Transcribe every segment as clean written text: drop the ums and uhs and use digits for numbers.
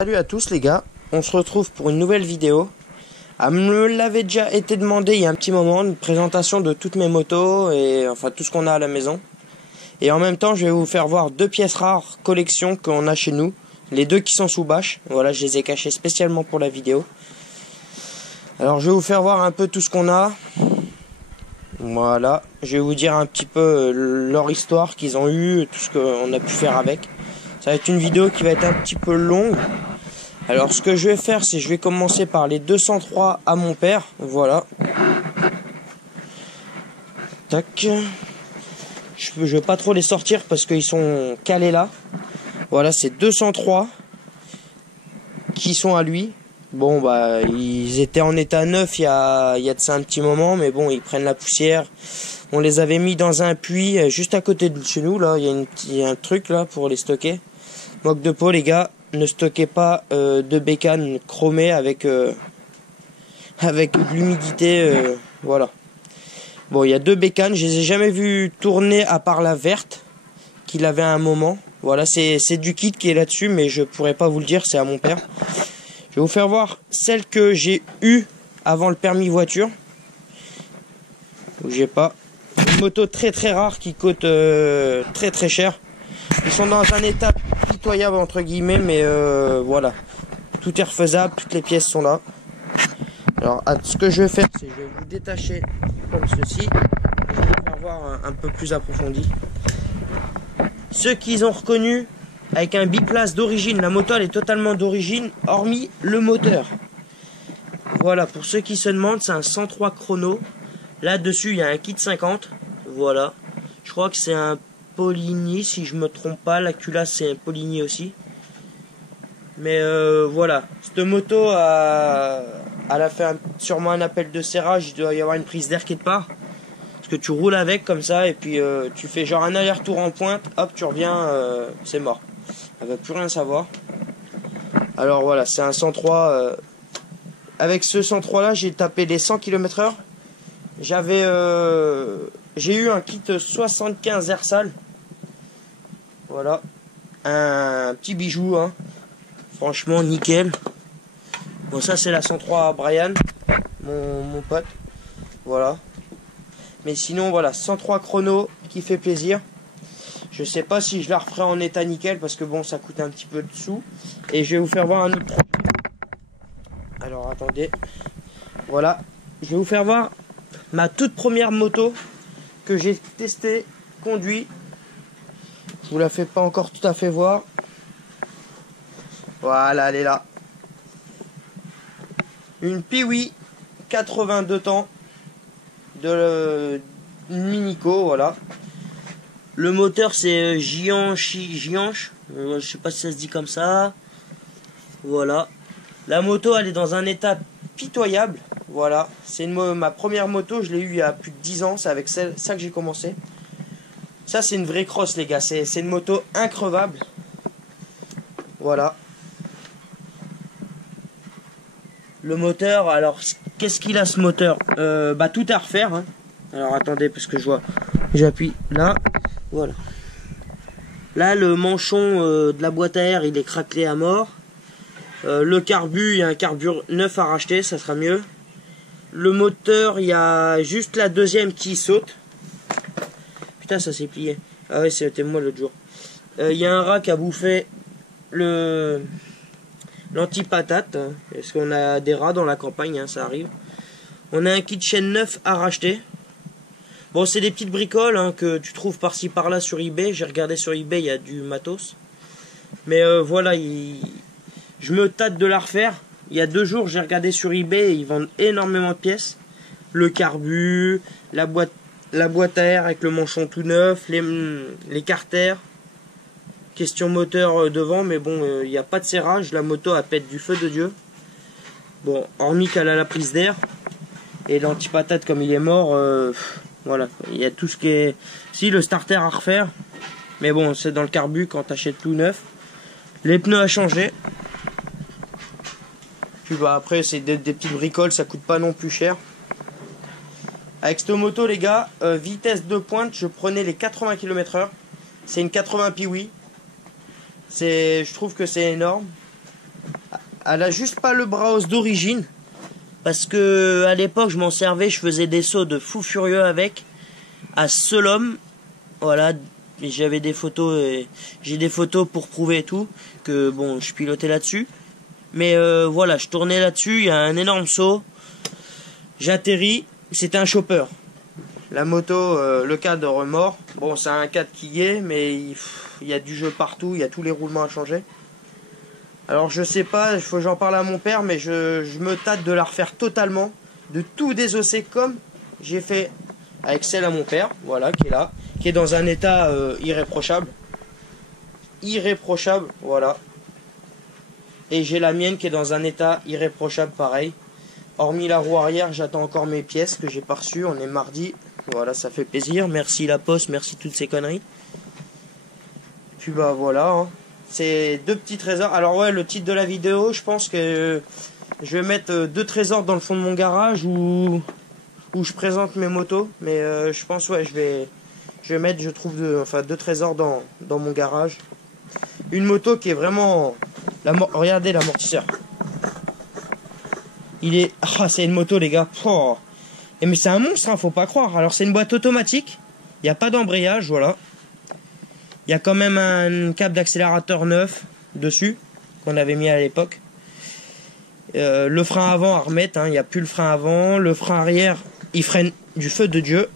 Salut à tous les gars, on se retrouve pour une nouvelle vidéo. Me l'avait déjà été demandé il y a un petit moment, une présentation de toutes mes motos et enfin tout ce qu'on a à la maison. Et en même temps je vais vous faire voir deux pièces rares collection qu'on a chez nous. Les deux qui sont sous bâche, voilà, je les ai cachées spécialement pour la vidéo. Alors je vais vous faire voir un peu tout ce qu'on a. Voilà, je vais vous dire un petit peu leur histoire qu'ils ont eu, tout ce qu'on a pu faire avec. Ça va être une vidéo qui va être un petit peu longue. Alors ce que je vais faire, c'est je vais commencer par les 203 à mon père. Voilà. Tac. Je vais pas trop les sortir parce qu'ils sont calés là. Voilà, c'est 203 qui sont à lui. Bon bah ils étaient en état neuf il y a de ça un petit moment, mais bon ils prennent la poussière. On les avait mis dans un puits juste à côté de chez nous là. Il y a un truc là pour les stocker. Moque de peau les gars. Ne stockez pas de bécane chromée avec de l'humidité, voilà. Bon, il y a deux bécanes, je les ai jamais vues tourner à part la verte qu'il avait à un moment. Voilà, c'est du kit qui est là-dessus, mais je pourrais pas vous le dire, c'est à mon père. Je vais vous faire voir celle que j'ai eue avant le permis voiture. Bougez pas. Une moto très très rare qui coûte très très cher. Ils sont dans un état pitoyable entre guillemets, mais voilà, tout est refaisable, toutes les pièces sont là. Alors ce que je vais faire, c'est je vais vous détacher comme ceci. Je vais vous faire voir un peu plus approfondi. Ceux qu'ils ont reconnu avec un biplace d'origine, la moto elle est totalement d'origine, hormis le moteur. Voilà, pour ceux qui se demandent, c'est un 103 chrono. Là dessus il y a un kit 50. Voilà, je crois que c'est un Poligny, si je me trompe pas, la culasse c'est un Poligny aussi. Mais voilà, cette moto elle a fait sûrement un appel de serrage, il doit y avoir une prise d'air quelque part. Parce que tu roules avec comme ça et puis tu fais genre un aller-retour en pointe, hop tu reviens, c'est mort. Elle va plus rien savoir. Alors voilà, c'est un 103. Avec ce 103 là, j'ai tapé les 100 km/h. J'ai eu un kit 75 Ersal. Voilà, un petit bijou, hein. Franchement nickel. Bon ça c'est la 103 Brian, mon pote. Voilà. Mais sinon voilà, 103 chrono qui fait plaisir. Je sais pas si je la referai en état nickel parce que bon ça coûte un petit peu de sous. Et je vais vous faire voir un autre produit. Alors attendez. Voilà, je vais vous faire voir ma toute première moto que j'ai testé, conduit. Je vous la fais pas encore tout à fait voir. Voilà, elle est là. Une Piwi 82 temps de Minico, voilà. Le moteur c'est Gianche, je sais pas si ça se dit comme ça. Voilà. La moto elle est dans un état pitoyable. Voilà. C'est ma première moto, je l'ai eue il y a plus de 10 ans, c'est avec ça que j'ai commencé. Ça c'est une vraie crosse les gars, c'est une moto increvable. Voilà. Le moteur, alors qu'est-ce qu'il a ce moteur? Bah tout à refaire, hein. Alors attendez parce que je vois, j'appuie là, voilà. Là le manchon de la boîte à air il est craquelé à mort. Le carbu, il y a un carbu neuf à racheter, ça sera mieux. Le moteur, il y a juste la deuxième qui saute. Putain ça s'est plié. Ah ouais c'était moi l'autre jour. Il y a un rat qui a bouffé l'anti-patate, hein, parce qu'on a des rats dans la campagne, hein, ça arrive. On a un kit chaîne neuf à racheter. Bon, c'est des petites bricoles hein, que tu trouves par-ci par-là sur eBay. J'ai regardé sur eBay, il y a du matos. Mais voilà, je me tâte de la refaire. Il y a 2 jours, j'ai regardé sur eBay et ils vendent énormément de pièces. Le carbu, la boîte à air avec le manchon tout neuf, les carters. Question moteur devant, mais bon, il n'y a pas de serrage. La moto, elle pète du feu de Dieu. Bon, hormis qu'elle a la prise d'air. Et l'antipatate, comme il est mort, voilà. Il y a tout ce qui est... Si, le starter à refaire. Mais bon, c'est dans le carbu quand t'achètes tout neuf. Les pneus à changer. Puis bah, après, c'est des petites bricoles, ça coûte pas non plus cher. Avec cette moto, les gars, vitesse de pointe, je prenais les 80 km/h. C'est une 80 Piwi. Je trouve que c'est énorme. Elle a juste pas le bras hausse d'origine. Parce que à l'époque, je m'en servais, je faisais des sauts de fou furieux avec. À Solom. Voilà. J'avais des photos, j'ai des photos pour prouver et tout. Que bon, je pilotais là-dessus. Mais voilà, je tournais là-dessus, il y a un énorme saut. J'atterris, c'était un chopper. La moto, le cadre remords. Bon, c'est un cadre qui est, mais il y a du jeu partout, il y a tous les roulements à changer. Alors je sais pas, il faut que j'en parle à mon père, mais je me tâte de la refaire totalement. De tout désosser comme j'ai fait avec celle à mon père, voilà, qui est là. Qui est dans un état irréprochable. Irréprochable, voilà. Et j'ai la mienne qui est dans un état irréprochable pareil. Hormis la roue arrière, j'attends encore mes pièces que j'ai pas reçues. On est mardi. Voilà, ça fait plaisir. Merci la poste, merci toutes ces conneries. Puis bah voilà. Hein. C'est deux petits trésors. Alors ouais, le titre de la vidéo, je pense que je vais mettre deux trésors dans le fond de mon garage où je présente mes motos. Mais je pense ouais, je vais mettre, je trouve, deux trésors dans mon garage. Une moto qui est vraiment... Regardez l'amortisseur. Il est... Ah, c'est une moto, les gars. Oh. Et mais c'est un monstre, hein, faut pas croire. Alors, c'est une boîte automatique. Il n'y a pas d'embrayage, voilà. Il y a quand même un câble d'accélérateur neuf dessus, qu'on avait mis à l'époque. Le frein avant à remettre, hein, il n'y a plus le frein avant. Le frein arrière, il freine du feu de Dieu.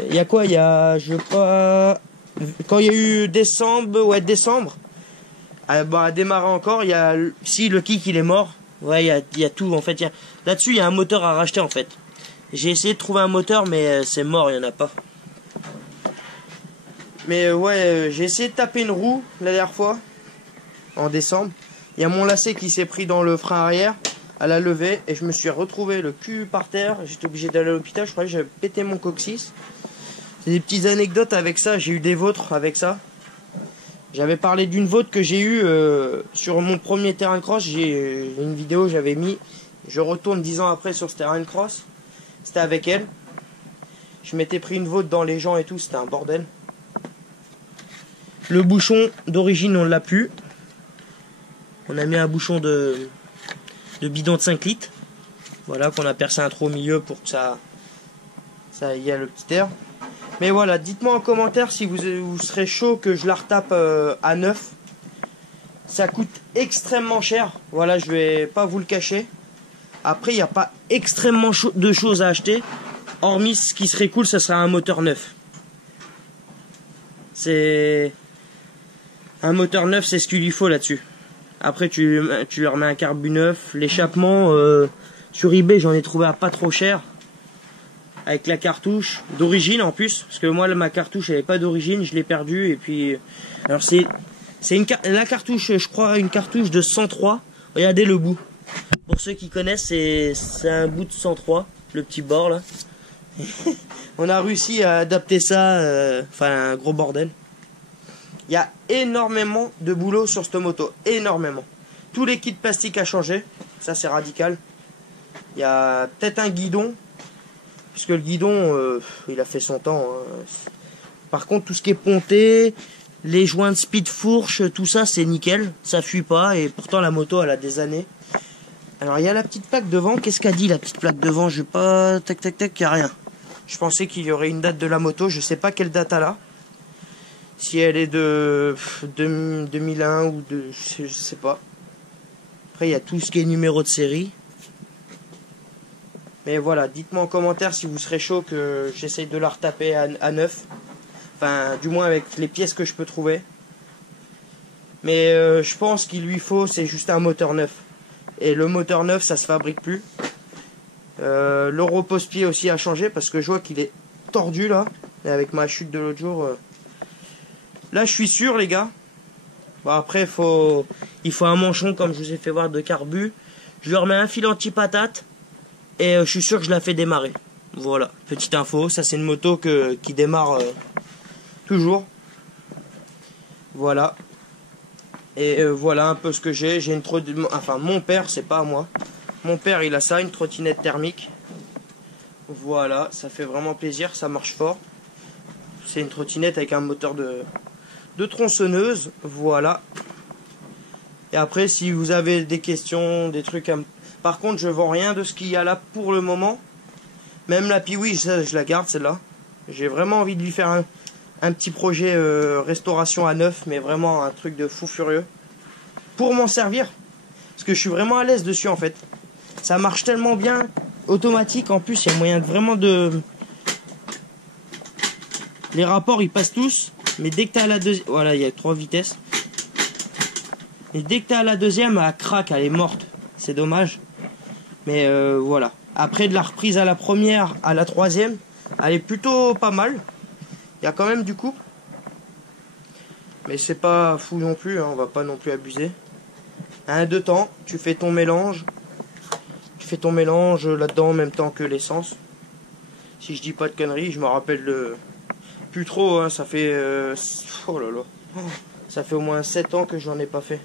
Il y a quoi? Il y a, je crois... Quand il y a eu décembre, à démarrer encore, il y a... Si, le kick, il est mort. Ouais, il y a tout, en fait. Là-dessus, il y a un moteur à racheter, en fait. J'ai essayé de trouver un moteur, mais c'est mort, il n'y en a pas. Mais ouais, j'ai essayé de taper une roue, la dernière fois, en décembre. Il y a mon lacet qui s'est pris dans le frein arrière, à la levée, et je me suis retrouvé le cul par terre. J'étais obligé d'aller à l'hôpital, je croyais que j'avais pété mon coccyx. C'est des petites anecdotes avec ça, j'ai eu des vôtres avec ça. J'avais parlé d'une vôtre que j'ai eue sur mon premier terrain de cross. J'ai une vidéo, j'avais mis. Je retourne 10 ans après sur ce terrain de cross. C'était avec elle. Je m'étais pris une vôtre dans les gens et tout, c'était un bordel. Le bouchon d'origine, on l'a plus. On a mis un bouchon de bidon de 5 litres. Voilà, qu'on a percé un trou au milieu pour que ça y a le petit air. Mais voilà, dites-moi en commentaire si vous serez chaud que je la retape à neuf. Ça coûte extrêmement cher. Voilà, je vais pas vous le cacher. Après, il n'y a pas extrêmement de choses à acheter. Hormis, ce qui serait cool, ce serait un moteur neuf. C'est... Un moteur neuf, c'est ce qu'il lui faut là-dessus. Après, tu lui remets un carbu neuf. L'échappement, sur eBay, j'en ai trouvé à pas trop cher. Avec la cartouche d'origine en plus, parce que moi ma cartouche elle n'est pas d'origine, je l'ai perdue et puis alors c'est la cartouche, je crois une cartouche de 103. Regardez le bout. Pour ceux qui connaissent, c'est un bout de 103, le petit bord là. On a réussi à adapter ça, enfin un gros bordel. Il y a énormément de boulot sur cette moto, énormément. Tous les kits plastiques à changer, ça c'est radical. Il y a peut-être un guidon. Puisque le guidon, il a fait son temps. Hein. Par contre, tout ce qui est ponté, les joints de speed fourche, tout ça, c'est nickel. Ça fuit pas. Et pourtant, la moto, elle a des années. Alors, il y a la petite plaque devant. Qu'est-ce qu'a dit la petite plaque devant? Je vais pas... Tac, tac, tac, il n'y a rien. Je pensais qu'il y aurait une date de la moto. Je sais pas quelle date elle a. Si elle est de 2001 ou de... Je sais pas. Après, il y a tout ce qui est numéro de série. Mais voilà, dites-moi en commentaire si vous serez chaud que j'essaye de la retaper à neuf. Enfin, du moins avec les pièces que je peux trouver. Mais je pense qu'il lui faut, c'est juste un moteur neuf. Et le moteur neuf, ça se fabrique plus. Le repose-pied aussi a changé parce que je vois qu'il est tordu là. Et avec ma chute de l'autre jour. Là, je suis sûr, les gars. Bon, après, il faut un manchon comme je vous ai fait voir de carbu. Je lui remets un fil anti-patate. Et je suis sûr que je la fais démarrer. Voilà, petite info. Ça, c'est une moto qui démarre toujours. Voilà. Et voilà un peu ce que j'ai. J'ai une trottinette. Enfin, mon père, c'est pas à moi. Mon père, il a ça, une trottinette thermique. Voilà, ça fait vraiment plaisir. Ça marche fort. C'est une trottinette avec un moteur de tronçonneuse. Voilà. Et après, si vous avez des questions, des trucs Par contre, je vends rien de ce qu'il y a là pour le moment. Même la Piwi, je la garde celle-là. J'ai vraiment envie de lui faire un petit projet restauration à neuf, mais vraiment un truc de fou furieux. Pour m'en servir. Parce que je suis vraiment à l'aise dessus en fait. Ça marche tellement bien, automatique. En plus, il y a moyen de vraiment de... Les rapports, ils passent tous. Mais dès que tu es à la deuxième... Voilà, il y a 3 vitesses. Et dès que tu es à la deuxième, elle craque, elle est morte. C'est dommage. Mais voilà. Après de la reprise à la première, à la troisième, elle est plutôt pas mal. Il y a quand même du coup. Mais c'est pas fou non plus, hein, on va pas non plus abuser. Un deux temps, tu fais ton mélange. Tu fais ton mélange là-dedans en même temps que l'essence. Si je dis pas de conneries, je me rappelle plus trop, hein, ça fait... Oh là là. Ça fait au moins 7 ans que j'en ai pas fait.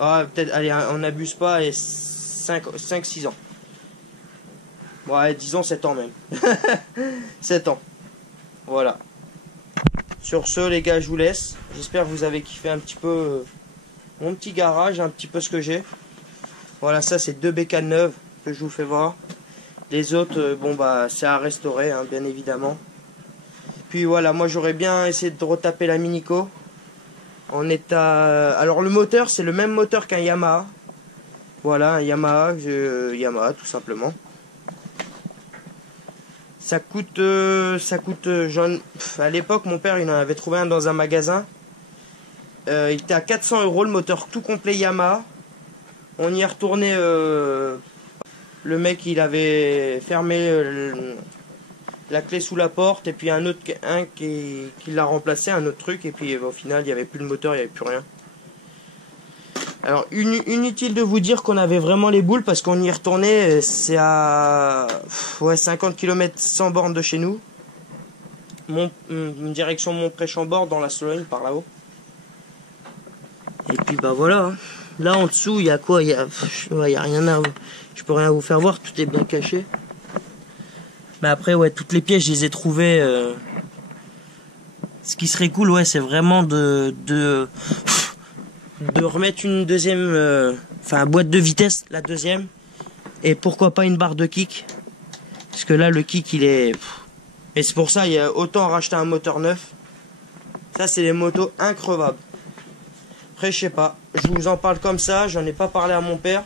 Ah, peut-être, allez, on n'abuse pas, et 5-6 ans. Ouais, disons 7 ans même. 7 ans. Voilà. Sur ce, les gars, je vous laisse. J'espère que vous avez kiffé un petit peu mon petit garage, un petit peu ce que j'ai. Voilà, ça, c'est 2 bécanes neuves que je vous fais voir. Les autres, bon, bah, c'est à restaurer, hein, bien évidemment. Puis voilà, moi, j'aurais bien essayé de retaper la Minico. En état... Alors, le moteur, c'est le même moteur qu'un Yamaha. Voilà, un Yamaha, Yamaha, tout simplement. Ça coûte à l'époque, mon père, il en avait trouvé un dans un magasin. Il était à 400 € le moteur tout complet Yamaha. On y est retourné. Le mec, il avait fermé la clé sous la porte, et puis un qui l'a remplacé, un autre truc, et puis au final, il n'y avait plus le moteur, il n'y avait plus rien. Alors, inutile de vous dire qu'on avait vraiment les boules, parce qu'on y est retourné, c'est à 50 km sans borne de chez nous. Direction Montpré-Chambord, dans la Sologne, par là-haut. Et puis bah voilà. Là en dessous, il y a quoi? Il y a rien à... Je peux rien vous faire voir, tout est bien caché. Mais après, ouais, toutes les pièces, je les ai trouvées. Ce qui serait cool, ouais, c'est vraiment de remettre une deuxième... Enfin, boîte de vitesse, la deuxième. Et pourquoi pas une barre de kick. Parce que là, le kick, il est... Et c'est pour ça, il y a autant racheter un moteur neuf. Ça, c'est les motos increvables. Après, je sais pas. Je vous en parle comme ça. J'en ai pas parlé à mon père.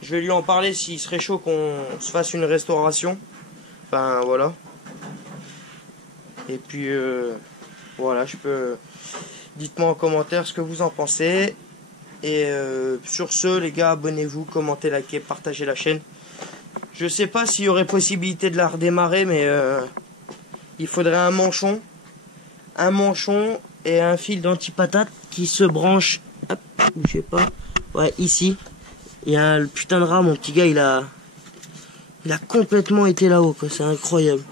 Je vais lui en parler s'il serait chaud qu'on se fasse une restauration. Enfin, voilà. Et puis, voilà, je peux... Dites-moi en commentaire ce que vous en pensez. Et sur ce, les gars, abonnez-vous, commentez, likez, partagez la chaîne. Je sais pas s'il y aurait possibilité de la redémarrer, mais il faudrait un manchon et un fil d'antipatate qui se branche. Hop, je sais pas. Ouais, ici. Il y a le putain de rat, mon petit gars, il a complètement été là-haut, quoi. C'est incroyable.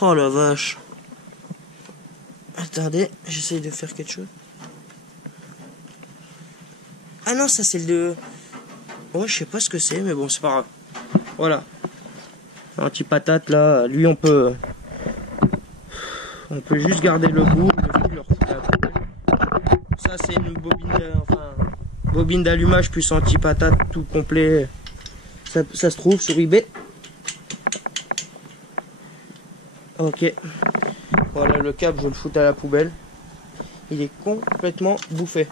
Oh la vache. Attendez, j'essaye de faire quelque chose. Ah non, ça c'est le de... Ouais, je sais pas ce que c'est, mais bon, c'est pas grave. Voilà. Antipatate, là, lui, on peut juste garder le bout. Ça, c'est une bobine d'allumage plus antipatate, tout complet. Ça se trouve sur eBay. Ok. Voilà, le câble, je vais le foutre à la poubelle. Il est complètement bouffé.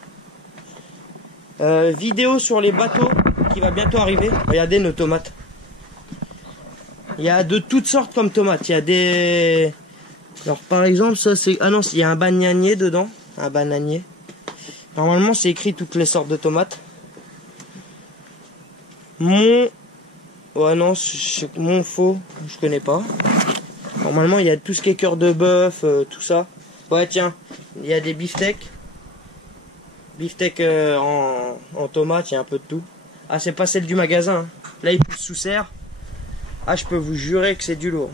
Vidéo sur les bateaux qui va bientôt arriver. Regardez nos tomates. Il y a de toutes sortes comme tomates. Il y a des... Alors par exemple, ça c'est... Ah non, il y a un bananier dedans. Un bananier. Normalement, c'est écrit toutes les sortes de tomates. Ouais non, mon faux, je connais pas. Normalement, il y a tout ce qui est cœur de bœuf, tout ça. Ouais, tiens, il y a des beefsteaks. Beefsteak en tomate, il y a un peu de tout. Ah, c'est pas celle du magasin. Hein. Là, il pousse sous serre. Ah, je peux vous jurer que c'est du lourd.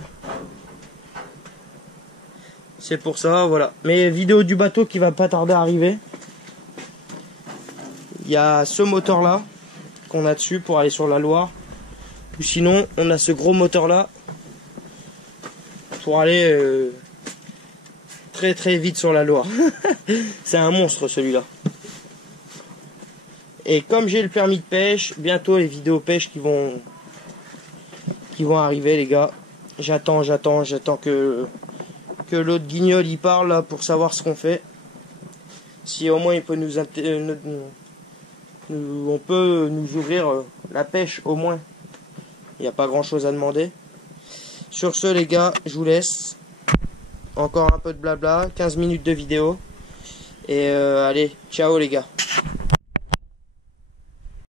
C'est pour ça, voilà. Mais vidéo du bateau qui va pas tarder à arriver. Il y a ce moteur-là qu'on a dessus pour aller sur la Loire. Ou sinon, on a ce gros moteur-là pour aller très très vite sur la Loire. C'est un monstre celui-là. Et comme j'ai le permis de pêche, bientôt les vidéos pêche qui vont arriver les gars. J'attends que l'autre guignol y parle là pour savoir ce qu'on fait. Si au moins il peut on peut nous ouvrir la pêche au moins. Il n'y a pas grand chose à demander. Sur ce les gars, je vous laisse. Encore un peu de blabla, 15 minutes de vidéo. Et allez, ciao les gars.